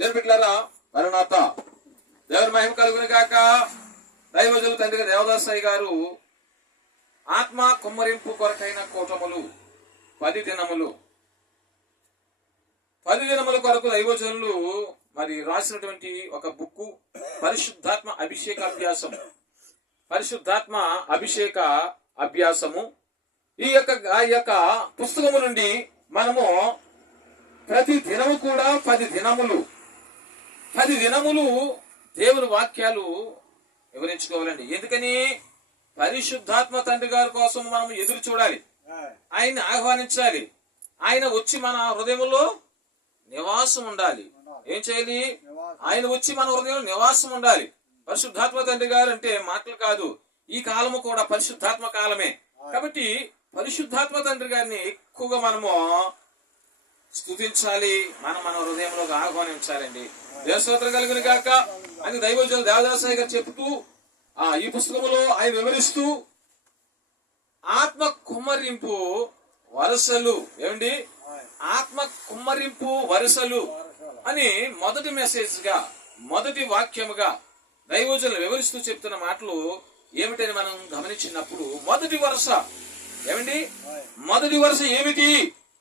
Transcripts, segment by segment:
నేను బిడ్డలారా మరణాత. దేవుని మహిమ కలుగుని కాక దైవజులు తండ్రి దేవదాసాయి గారు ఆత్మ కుమ్మరింపు కొరకైన కూటములు పది దినములు. పది దినముల కొరకు దైవజనులు మరి రాసినటువంటి ఒక బుక్ పరిశుద్ధాత్మ అభిషేక అభ్యాసం. పరిశుద్ధాత్మ అభిషేక అభ్యాసము. ఈ యొక్క ఈ యొక్క పుస్తకము నుండి మనము ప్రతి దినము కూడా పది దినములు పది దినములు దేవుని వాక్యాలు వివరించుకోవాలండి. ఎందుకని? పరిశుద్ధాత్మ తండ్రి గారి కోసం మనం ఎదురు చూడాలి. ఆయన్ని ఆహ్వానించాలి. ఆయన వచ్చి మన హృదయంలో నివాసం ఉండాలి. ఏం చేయాలి? ఆయన వచ్చి మన హృదయంలో నివాసం ఉండాలి. పరిశుద్ధాత్మ తండ్రి గారు అంటే మాటలు కాదు. ఈ కాలము కూడా పరిశుద్ధాత్మ కాలమే. కాబట్టి పరిశుద్ధాత్మ తండ్రి గారిని ఎక్కువగా మనము స్థుతించాలి మనం మన హృదయంలోకి ఆహ్వానించాలండి దేవస్తోత్రం కలిగిన కాక అని దైవజనులు దేవదాసాయి గారు చెప్తూ ఆ ఈ పుస్తకంలో ఆయన వివరిస్తూ ఆత్మ కుమ్మరింపు వరుసలు. ఏమండి? ఆత్మ కుమ్మరింపు వరుసలు అని మొదటి మెసేజ్గా మొదటి వాక్యముగా దైవజనులు వివరిస్తూ చెప్తున్న మాటలు ఏమిటని మనం గమనించినప్పుడు మొదటి వరుస. ఏమండి? మొదటి వరుస ఏమిటి?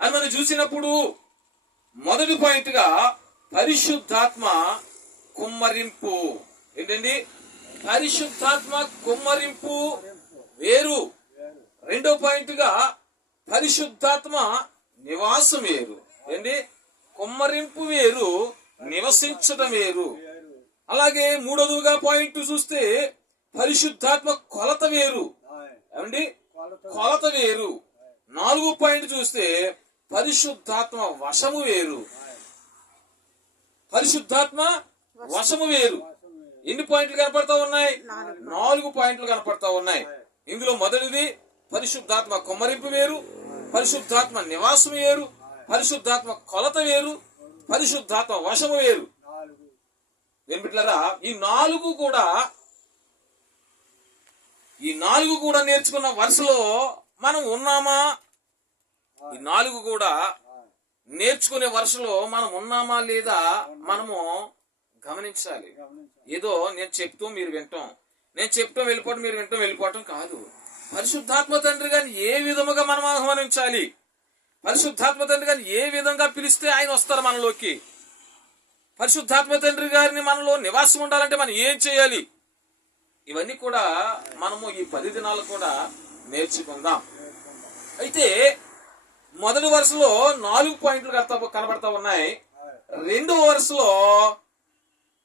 అని మనం చూసినప్పుడు మొదటి పాయింట్గా పరిశుద్ధాత్మ కుమ్మరింపు. ఏంటండి? పరిశుద్ధాత్మ కుమ్మరింపు వేరు. రెండో పాయింట్గా పరిశుద్ధాత్మ నివాసం వేరు. ఏంటి కుమ్మరింపు వేరు నివసించడం వేరు. అలాగే మూడవదిగా పాయింట్ చూస్తే పరిశుద్ధాత్మ కొలత వేరు. ఏమండి? కొలత వేరు. నాలుగో పాయింట్ చూస్తే పరిశుద్ధాత్మ వశము వేరు. పరిశుద్ధాత్మ వశము వేరు. ఎన్ని పాయింట్లు కనపడతా ఉన్నాయి? నాలుగు పాయింట్లు కనపడతా ఉన్నాయి. ఇందులో మొదటిది పరిశుద్ధాత్మ కొమ్మరింపు వేరు పరిశుద్ధాత్మ నివాసం వేరు పరిశుద్ధాత్మ కొలత వేరు పరిశుద్ధాత్మ వశము వేరు. ఏం ఈ నాలుగు కూడా ఈ నాలుగు కూడా నేర్చుకున్న వరుసలో మనం ఉన్నామా? ఈ నాలుగు కూడా నేర్చుకునే వరుసలో మనం ఉన్నామా లేదా మనము గమనించాలి. ఏదో నేను చెప్తూ మీరు వింటాం. నేను చెప్తాం వెళ్ళిపోవటం మీరు వింటాం వెళ్ళిపోవటం కాదు. పరిశుద్ధాత్మ తండ్రి గారిని ఏ విధముగా మనం ఆహ్వానించాలి? పరిశుద్ధాత్మ తండ్రి గారిని ఏ విధంగా పిలిస్తే ఆయన వస్తారు మనలోకి? పరిశుద్ధాత్మ తండ్రి గారిని మనలో నివాసం ఉండాలంటే మనం ఏం చేయాలి? ఇవన్నీ కూడా మనము ఈ పది దినాలు కూడా నేర్చుకుందాం. అయితే మొదటి వరుసలో నాలుగు పాయింట్లు కడతా కనబడతా ఉన్నాయి. రెండవ వరుసలో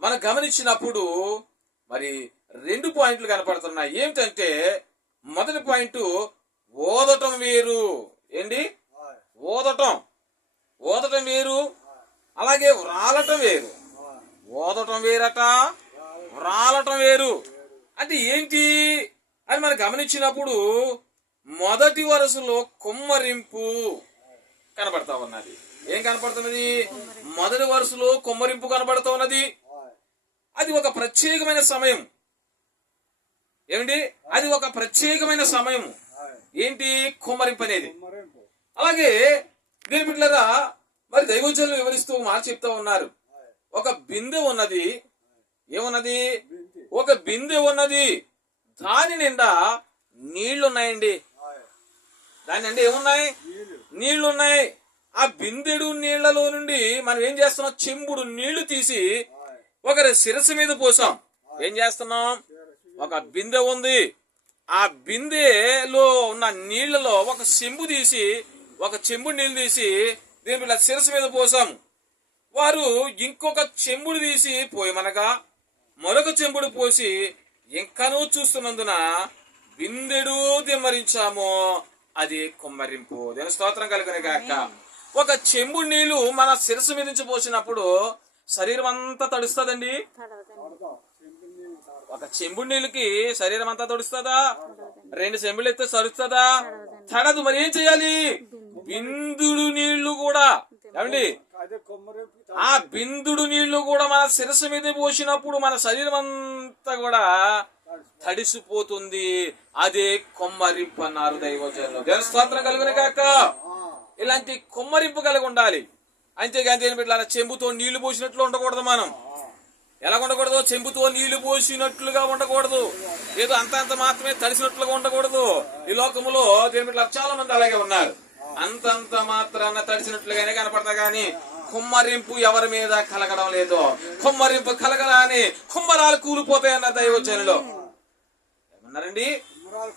మనం గమనించినప్పుడు మరి రెండు పాయింట్లు కనపడుతున్నాయి. ఏమిటంటే మొదటి పాయింట్ ఓదటం వేరు. ఏంటి? ఓదటం. ఓదటం వేరు. అలాగే వ్రాలటం వేరు. ఓదటం వేరట. వ్రాలటం వేరు. అంటే ఏంటి? అని మనం గమనించినప్పుడు మొదటి వరుసలో కుమ్మరింపు కనబడతా ఉన్నది. ఏం కనపడుతున్నది? మొదటి వరుసలో కుమ్మరింపు కనబడుతూ ఉన్నది. అది ఒక ప్రత్యేకమైన సమయం. ఏమిటి? అది ఒక ప్రత్యేకమైన సమయం. ఏంటి? కుమ్మరింపు అనేది. అలాగే దీని మరి దైవజనులు వివరిస్తూ మాట చెప్తా ఉన్నారు. ఒక బిందె ఉన్నది. ఏమున్నది? ఒక బిందె ఉన్నది. దాని నిండా నీళ్ళున్నాయండి. దాని అంటే ఏమున్నాయి? నీళ్ళున్నాయి. ఆ బిందెడు నీళ్ళలో నుండి మనం ఏం చేస్తున్నాం? చెంబుడు నీళ్ళు తీసి ఒకరి శిరస్సు మీద పోసాం. ఏం చేస్తున్నాం? ఒక బిందె ఉంది. ఆ బిందెలో ఉన్న నీళ్ళలో ఒక చెంబు తీసి ఒక చెంబు నీళ్ళు తీసి దీని మీద శిరస్సు మీద పోసాం. వారు ఇంకొక చెంబుడు తీసి పోయమనగా మరొక చెంబుడు పోసి ఇంకనూ చూస్తున్నందున బిందెడు దిమ్మరించాము. అది కుమ్మరింపు. దేని స్తోత్రం కలిగిన గాక. ఒక చెంబు నీళ్ళు మన శిరస్సు మీద నుంచి పోసినప్పుడు శరీరం అంతా తడుస్తుందండి? ఒక చెంబు నీళ్ళకి శరీరం అంతా తడుస్తుందా? రెండు చెంబులు ఎత్తే తడుస్తుందా తడదు మరి ఏం చేయాలి? బిందుడు. నీళ్ళు కూడా. ఏమండి? ఆ బిందుడు నీళ్ళు కూడా మన శిరస్సు మీద పోసినప్పుడు మన శరీరం అంతా కూడా తడిసిపోతుంది. అదే కొమ్మరింపు అన్నారు దైవజనులు. దేవ స్తోత్రం కలుగును కాక ఇలాంటి కొమ్మరింపు కలిగి ఉండాలి. అంతేగాని దేని బిడ్డలారా చెంబుతో నీళ్ళు పోసినట్లు ఉండకూడదు మనం. ఎలా ఉండకూడదు? చెంబుతో నీళ్ళు పోసినట్లుగా ఉండకూడదు. ఏదో అంత అంత మాత్రమే తడిసినట్లుగా ఉండకూడదు. ఈ లోకములో దేని బిడ్డలారా చాలా మంది అలాగే ఉన్నారు. అంతంత మాత్రాన తడిసినట్లుగానే కనపడతా గాని కుమ్మరింపు ఎవరి మీద కలగడం లేదు. కుమ్మరింపు కలగరాని కుమ్మరాలు కూలిపోతాయన్న దైవచనులు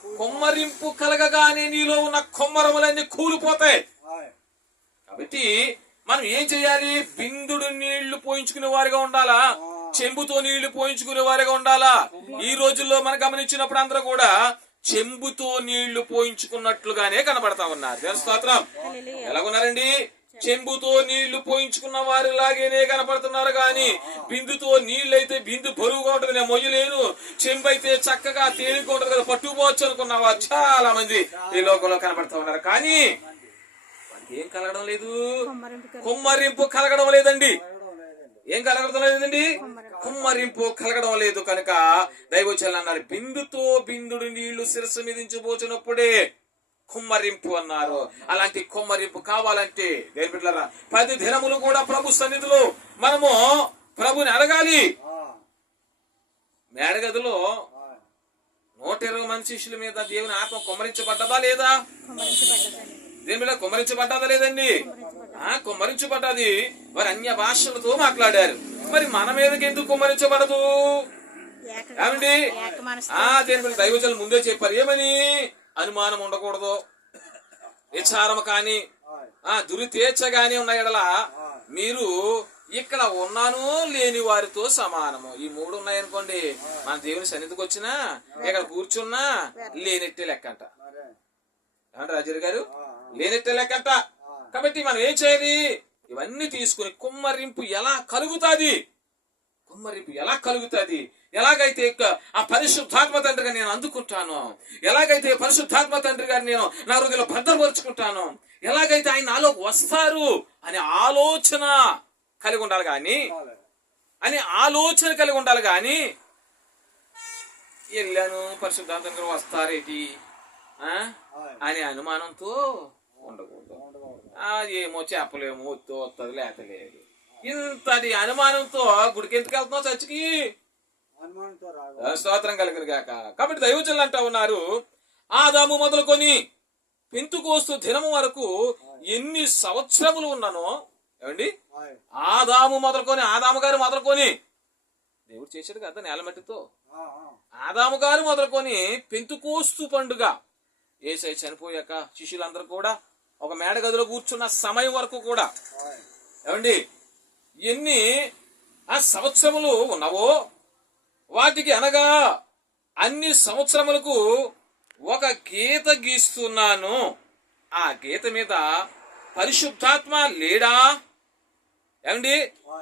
కూ- కుమ్మరింపు కలగగానే నీలో ఉన్న కుమ్మరములన్నీ కూలిపోతాయి. కాబట్టి మనం ఏం చేయాలి? బిందుడు నీళ్ళు పోయించుకునే వారిగా ఉండాలా? చెంబుతో నీళ్ళు పోయించుకునే వారిగా ఉండాలా? ఈ రోజుల్లో మనం గమనించినప్పుడు అందరూ కూడా చెంబుతో నీళ్ళు పోయించుకున్నట్లుగానే కనబడతా ఉన్నారు. స్తోత్రం. ఎలాగున్నారండి? చెంబుతో నీళ్ళు పోయించుకున్న వారి లాగేనే కనపడుతున్నారు గాని బిందుతో నీళ్ళైతే బిందు బరువుగా ఉంటుంది. నేను మొయ్యలేను. చెంబు అయితే చక్కగా తేలిగ్గా ఉంటుంది కదా. పట్టుకోవచ్చు అనుకున్న వారు చాలా మంది ఈ లోకంలో కనపడుతూ ఉన్నారు. కానీ ఏం కలగడం లేదు. కుమ్మరింపు కలగడం లేదండి. కలగడం లేదండి. ఏం కలగడం లేదండి? కుమ్మరింపు కలగడం లేదు కనుక దైవచల్ అన్నారు బిందుతో బిందుడు నీళ్ళు శిరస్సు మీదించబోచినప్పుడే కుమ్మరింపు అన్నారు. అలాంటి కుమ్మరింపు కావాలంటే దేని బిడ్డలారా పది దినములు కూడా ప్రభు సన్నిధిలో మనము ప్రభుని అడగాలి. మేడగదిలో. నూట ఇరవై మంది శిష్యుల మీద దేవుని ఆత్మ కుమ్మరించబడ్డదా లేదా? దేని మీద కుమ్మరించబడ్డదా లేదండి? ఆ కుమ్మరించబడ్డది. వారి అన్య భాషలతో మాట్లాడారు. మరి మన మీదకి ఎందుకు కుమ్మరించబడదు? ఏమండి? ఆ దేని మీద దైవజనులు ముందే చెప్పారు. ఏమని? అనుమానం ఉండకూడదు. విచారం కాని ఆ దురితేచ్ఛ గాని ఉన్న ఎడల మీరు ఇక్కడ ఉన్నాను లేని వారితో సమానము. ఈ మూడు ఉన్నాయనుకోండి మన దేవుని సన్నిధికి వచ్చినా ఇక్కడ కూర్చున్నా లేనెట్టే లెక్కంట. ఏమంటారు రాజు గారు? లేనెట్టే లెక్కంట. కాబట్టి మనం ఏం చేయాలి? ఇవన్నీ తీసుకుని కుమ్మరింపు ఎలా కలుగుతాది? కుమ్మరింపు ఎలా కలుగుతాది? ఎలాగైతే ఆ పరిశుద్ధాత్మ తండ్రిగా నేను అందుకుంటాను ఎలాగైతే పరిశుద్ధాత్మ తండ్రి గారిని నేను నా హృదయంలో భద్రపరుచుకుంటాను ఎలాగైతే ఆయన నాలో వస్తారు అనే ఆలోచన కలిగి ఉండాలి కానీ అనే ఆలోచన కలిగి ఉండాలి కానీ వెళ్ళాను పరిశుద్ధాత్మ వస్తారేటి? ఆ? అనే అనుమానంతో ఉండకూడదు. ఆ, ఏమో చెప్పలేము వద్దు వస్తుంది లేతలేదు. ఇంతటి అనుమానంతో గుడికి ఎందుకు వెళ్తున్నావు చర్చికి? స్తోత్రం కలిగిన గాక. కాబట్టి దైవజనులు అంటా ఉన్నారు ఆదాము మొదలుకొని పెంతుకోస్తు దినము వరకు ఎన్ని సంవత్సరములు ఉన్నానో ఏమండి. ఆదాము మొదలుకొని ఆదాము గారు మొదలుకొని దేవుడు చేశాడు కదా నేల మట్టితో. ఆదాము గారు మొదలుకొని పెంతుకోస్తు పండుగ. ఏసై చనిపోయాక శిష్యులందరూ కూడా ఒక మేడ గదిలో కూర్చున్న సమయం వరకు కూడా. ఏమండి? ఎన్ని ఆ సంవత్సరములు ఉన్నావో వాటికి అనగా అన్ని సంవత్సరములకు ఒక గీత గీస్తున్నాను. ఆ గీత మీద పరిశుద్ధాత్మ లేడా? ఏమండి?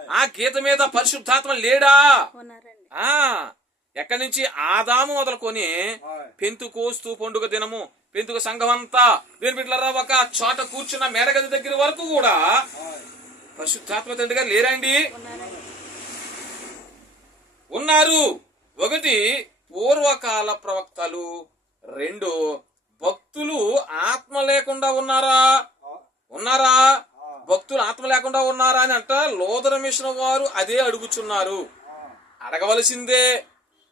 ఆ గీత మీద పరిశుద్ధాత్మ లేడా? ఉన్నారండి. ఆ ఎక్కడి నుంచి? ఆదాము మొదలుకొని. పెంతు కోస్తూ పండుగ దినము పెంతుక సంఘం అంతా. దీని బిడ్డలారా ఒక చోట కూర్చున్న మేడగది దగ్గర వరకు కూడా. పరిశుద్ధాత్మ తండ్రి గారు లేరండి ఉన్నారండి. ఉన్నారు. ఒకటి పూర్వకాల ప్రవక్తలు. రెండు భక్తులు ఆత్మ లేకుండా ఉన్నారా? ఉన్నారా? భక్తులు ఆత్మ లేకుండా ఉన్నారా అని అంట లోదర మిషన్ వారు అదే అడుగుచున్నారు. అడగవలసిందే.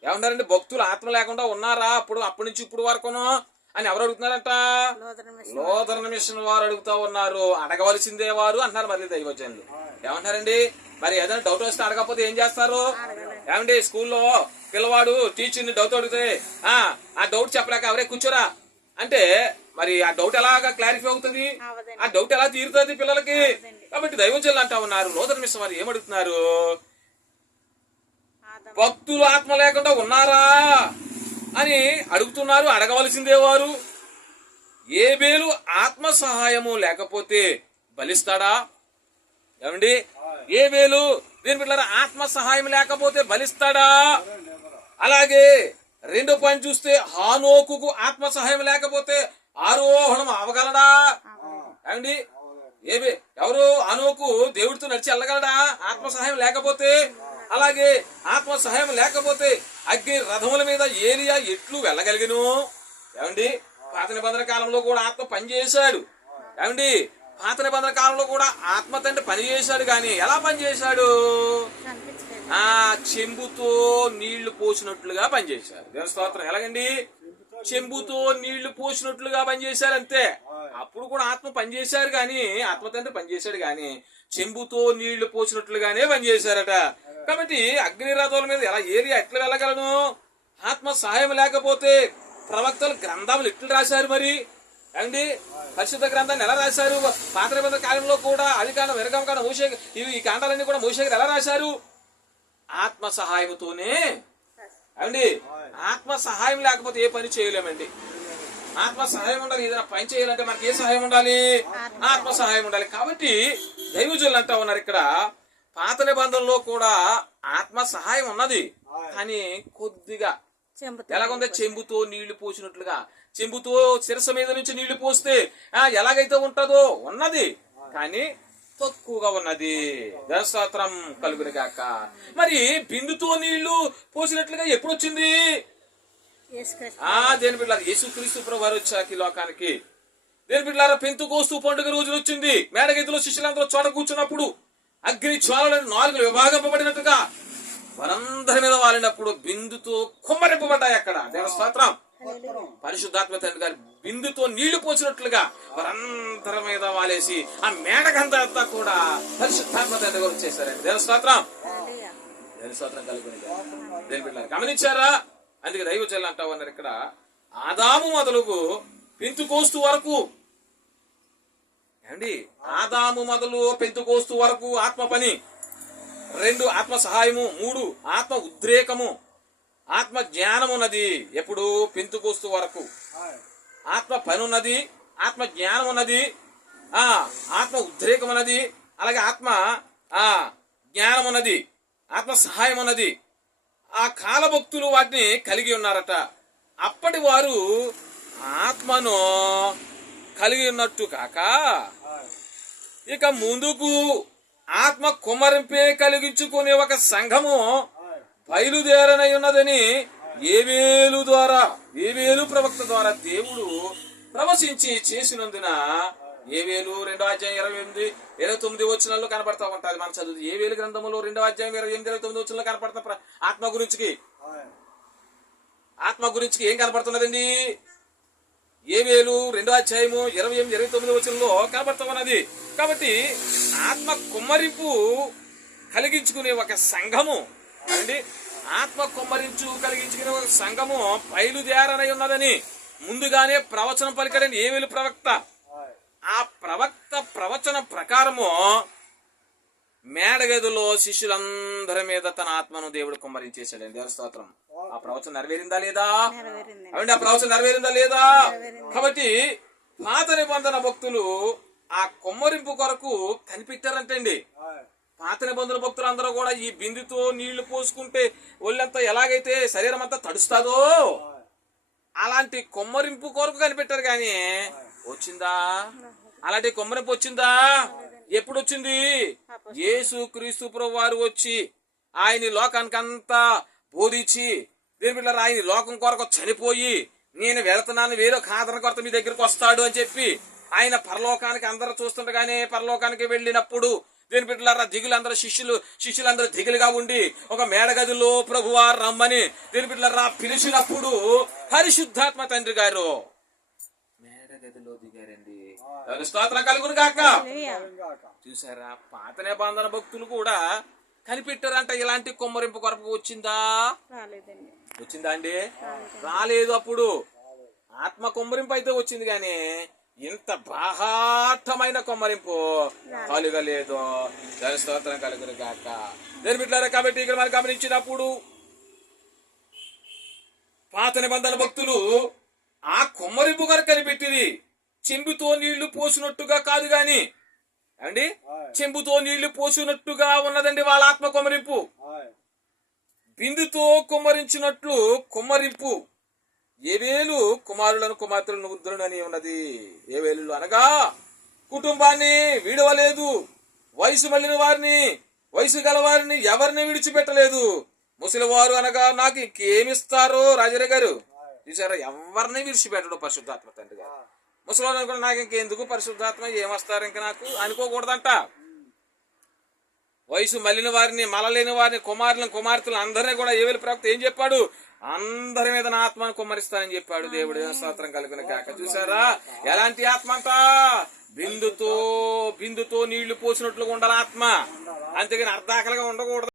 ఏమంటారండి? భక్తులు ఆత్మ లేకుండా ఉన్నారా? అప్పుడు అప్పటి నుంచి ఇప్పుడు వరకును? అని ఎవరు అడుగుతున్నారంట? లోదన మిషన్ వారు. అడుగుతా ఉన్నారు. అడగవలసిందే వారు అంటున్నారు మరి దైవజనులు. ఏమంటారండి మరి ఏదైనా డౌట్ వస్తే అడగకపోతే ఏం చేస్తారు? ఏమండి స్కూల్లో పిల్లవాడు టీచర్ని డౌట్ అడిగితే ఆ ఆ డౌట్ చెప్పలేక ఎవరే కూర్చోరా? అంటే మరి ఆ డౌట్ ఎలాగా క్లారిఫై అవుతుంది? ఆ డౌట్ ఎలా తీరుతుంది పిల్లలకి? కాబట్టి దైవజనులు అంటా ఉన్నారు లోదరణ మిషన్ వారు ఏమడుగుతున్నారు భక్తులు ఆత్మ లేకుండా ఉన్నారా? అని అడుగుతున్నారు అడగవలసిందే వారు. ఏబేలు ఆత్మ సహాయము లేకపోతే బలిస్తాడా? ఏమండి? ఏబేలు దీని బిడ్డలారా ఆత్మ సహాయం లేకపోతే బలిస్తాడా? అలాగే రెండో పాయింట్ చూస్తే హానోకుకు ఆత్మ సహాయం లేకపోతే ఆరోహణం అవగలడా? ఏమండి? ఏబే ఎవరు? అనోకు దేవుడితో నడిచి వెళ్ళగలడా? ఆత్మ సహాయం లేకపోతే అలాగే ఆత్మ సహాయం లేకపోతే అగ్ని రథముల మీద ఏలియా ఎట్లు వెళ్ళగలిగను? ఏమండి? పాత నిబంధన కాలంలో కూడా ఆత్మ పనిచేశాడు. ఏమండి? పాత నిబంధన కాలంలో కూడా ఆత్మ తండ్రి పనిచేశాడు కానీ ఎలా పని చేశాడు ఆ చెంబుతో నీళ్ళు పోసినట్లుగా పనిచేశారు దేవస్తోత్రం ఎలాగండి? చెంబుతో నీళ్ళు పోసినట్లుగా పనిచేశారు అంతే. అప్పుడు కూడా ఆత్మ పనిచేశారు కానీ ఆత్మ తండ్రి పనిచేశాడు కానీ చెంబుతో నీళ్ళు పోసినట్లుగానే పనిచేశారట. కాబట్టి అగ్నిరథాల మీద ఎలా ఏరియా ఎట్లా వెళ్ళగలను? ఆత్మ సహాయం లేకపోతే ప్రవక్తలు గ్రంథాలు ఎట్లు రాశారు మరి. అండి పరిశుద్ధ గ్రంథాన్ని ఎలా రాశారు? పాత నిబంధన కాలంలో కూడా అది కాలం వెరగం కాలం మోసే ఇవి ఈ కాండాలన్నీ కూడా మోసే ఎలా రాశారు? ఆత్మ సహాయంతోనే అండి ఆత్మ సహాయం లేకపోతే ఏ పని చేయలేమండి. ఆత్మ సహాయం ఉండాలి ఏదైనా పని చేయాలంటే మనకి ఏ సహాయం ఉండాలి? ఆత్మ సహాయం ఉండాలి. కాబట్టి దైవజులు అంటా ఉన్నారు ఇక్కడ పాత నిబంధనలో కూడా ఆత్మ సహాయం ఉన్నది. కానీ కొద్దిగా ఎలాగుందో? చెంబుతో నీళ్ళు పోసినట్లుగా. చెంబుతో శిరస మీద నుంచి నీళ్ళు పోస్తే ఆ ఎలాగైతే ఉంటదో ఉన్నది. కానీ తక్కువగా ఉన్నది. దస్తోత్రం కలుగుని గాక మరి బిందుతో నీళ్ళు పోసినట్లుగా ఎప్పుడు వచ్చింది యేసుక్రీస్తు. ఆ దేని బిడ్డ యేసుక్రీస్తు ప్రభు వారు వచ్చాక ఈ లోకానికి. దేని బిడ్డారా పెంతు కోస్తూ పండుగ రోజులు వచ్చింది మేడగదిలో శిష్యులందరూ చోట కూర్చున్నప్పుడు అగ్ని జ్వాలలను నాలుగు విభాగింపబడినట్టుగా వారందరి మీద వాలినప్పుడు బిందుతో కుమ్మరింపబడ్డాయి అక్కడ. దేవస్తోత్రం పరిశుద్ధాత్మ తండ్రి గారి బిందుతో నీళ్ళు పోసినట్లుగా వారందరి మీద వాలేసి ఆ మేడగంతా కూడా పరిశుద్ధాత్మ తండ్రి గారు వచ్చేసారండి దేవస్తోత్రం దేవస్తోత్రం దేని కలుగుని దేని గమనించారా? అందుకే దైవజల్లు అంటావు అన్నారు ఇక్కడ. ఆదాము మొదలుగు పెంతుకోస్తు వరకు ఏమండి? ఆదాము మొదలు పెంతుకోస్తు వరకు ఆత్మ పని. రెండు ఆత్మ సహాయము మూడు ఆత్మ ఉద్రేకము. ఆత్మ జ్ఞానం ఉన్నది ఎప్పుడు పెంతుకోస్తు వరకు. ఆత్మ పని ఉన్నది ఆత్మ జ్ఞానం ఉన్నది ఆ ఆత్మ ఉద్రేకం ఉన్నది అలాగే ఆత్మ ఆ జ్ఞానం ఉన్నది ఆత్మ సహాయం ఉన్నది ఆ కాలభక్తులు వాటిని కలిగి ఉన్నారట. అప్పటి వారు ఆత్మను కలిగి ఉన్నట్టు కాక ఇక ముందుకు ఆత్మ కుమరింపే కలిగించుకునే ఒక సంఘము బయలుదేరనై ఉన్నదని ఏవేలు ద్వారా ఏవేలు ప్రవక్త ద్వారా దేవుడు ప్రవశించి చేసినందున ఏవేలు రెండో అధ్యాయం ఇరవై ఎనిమిది ఇరవై తొమ్మిది వచనాల్లో కనపడతా ఉంటుంది. మన చదువు ఏవేలు గ్రంథములో రెండో అధ్యాయం ఇరవై ఎనిమిది ఇరవై తొమ్మిది వచనంలో కనపడతా ఆత్మ గురించి ఆత్మ గురించి ఏం కనపడుతున్నదండి? ఏవేలు రెండో అధ్యాయము ఇరవై ఎనిమిది ఇరవై తొమ్మిది వచనంలో కనబడతా ఉన్నది కాబట్టి ఆత్మ కుమ్మరింపు కలిగించుకునే ఒక సంఘము. అండి ఆత్మ కుమ్మరించు కలిగించుకునే ఒక సంఘము బయలుదేరనై ఉన్నదని ముందుగానే ప్రవచనం పలికలేని ఏవేలు ప్రవక్త? ఆ ప్రవక్త ప్రవచన ప్రకారము మేడగదిలో శిష్యులందరి మీద తన ఆత్మను దేవుడు కుమ్మరించేశాడండి. దేవస్తోత్రం ఆ ప్రవచనం నెరవేరిందా లేదా? అవండి ఆ ప్రవచనం నెరవేరిందా లేదా? కాబట్టి పాత నిబంధన భక్తులు ఆ కొమ్మరింపు కొరకు కనిపెట్టారంటండి. పాత నిబంధన భక్తులు అందరూ కూడా ఈ బిందుతో నీళ్ళు పోసుకుంటే ఒళ్ళంతా ఎలాగైతే శరీరం అంతా తడుస్తాదో అలాంటి కొమ్మరింపు కొరకు కనిపెట్టారు కానీ వచ్చిందా? అలాంటి కొమ్మరింపు వచ్చిందా? ఎప్పుడు వచ్చింది యేసు క్రీస్తు ప్రభు వారు వచ్చి ఆయన లోకానికంతా బోధించి దీని బిడ్డలారా, ఆయన లోకం కొరకు చనిపోయి నేను వెళుతున్నాను వేరే కాదన కొరత మీ దగ్గరికి వస్తాడు అని చెప్పి ఆయన పరలోకానికి అందరూ చూస్తుండగానే పరలోకానికి వెళ్ళినప్పుడు దీని బిడ్డలారా దిగులు అందరూ శిష్యులు శిష్యులందరూ దిగులుగా ఉండి ఒక మేడగదిలో ప్రభువారు రమ్మని దీని బిడ్డలారా పిలిచినప్పుడు పరిశుద్ధాత్మ తండ్రి గారు మేడగదిలో దిగారండి. స్తోత్రం కలుగును కాక చూసారా పాత నిబంధన భక్తులు కూడా కనిపెట్టారంట ఇలాంటి కొమ్మరింపు కొరకు వచ్చిందా? వచ్చిందా అండి? రాలేదు అప్పుడు. ఆత్మ కొమ్మరింపు అయితే వచ్చింది కానీ ఇంత బాహాటమైన కొమ్మరింపు కలుగలేదు. దాని స్తోత్రం కలుగురు గాక. దేని బిడ్డారా కాబట్టి ఇక్కడ మనం గమనించినప్పుడు పాత నిబంధన భక్తులు ఆ కొమ్మరింపు కొరకు కనిపెట్టింది. చెంబుతో నీళ్ళు పోసినట్టుగా కాదు గాని అండి చెంబుతో నీళ్ళు పోసినట్టుగా ఉన్నదండి వాళ్ళ ఆత్మ కొమ్మరింపు బిందుతో కుమ్మరించినట్లు కుమ్మరింపు ఏవేలు కుమారులను కుమార్తెలను వృద్ధులను ఉన్నది. ఏవేలు అనగా కుటుంబాన్ని వీడవలేదు. వయసు మళ్ళిన వారిని వయసు గల వారిని ఎవరిని విడిచిపెట్టలేదు. ముసలివారు అనగా నాకు ఇంకేమిస్తారో రాజరే గారు? చూసారా ఎవరిని విడిచిపెట్టడు పరిశుద్ధాత్మ తండ్రి గారు కూడా నాకు ఇంకెందుకు? పరిశుద్ధాత్మ ఏమొస్తారు ఇంక నాకు? అనుకోకూడదంట. వయసు మలిన వారిని మలలేని వారిని కుమారులను కుమార్తెలు అందరినీ కూడా ఏవేలు ప్రవక్త ఏం చెప్పాడు? అందరి మీద నా ఆత్మను కుమ్మరిస్తానని చెప్పాడు. దేవుడు స్తోత్రం కలిగిన కాక చూసారా ఎలాంటి ఆత్మ అంట? బిందుతో బిందుతో నీళ్ళు పోసినట్లుగా ఉండాలి ఆత్మ. అంతేగాని అర్ధాకలుగా ఉండకూడదు.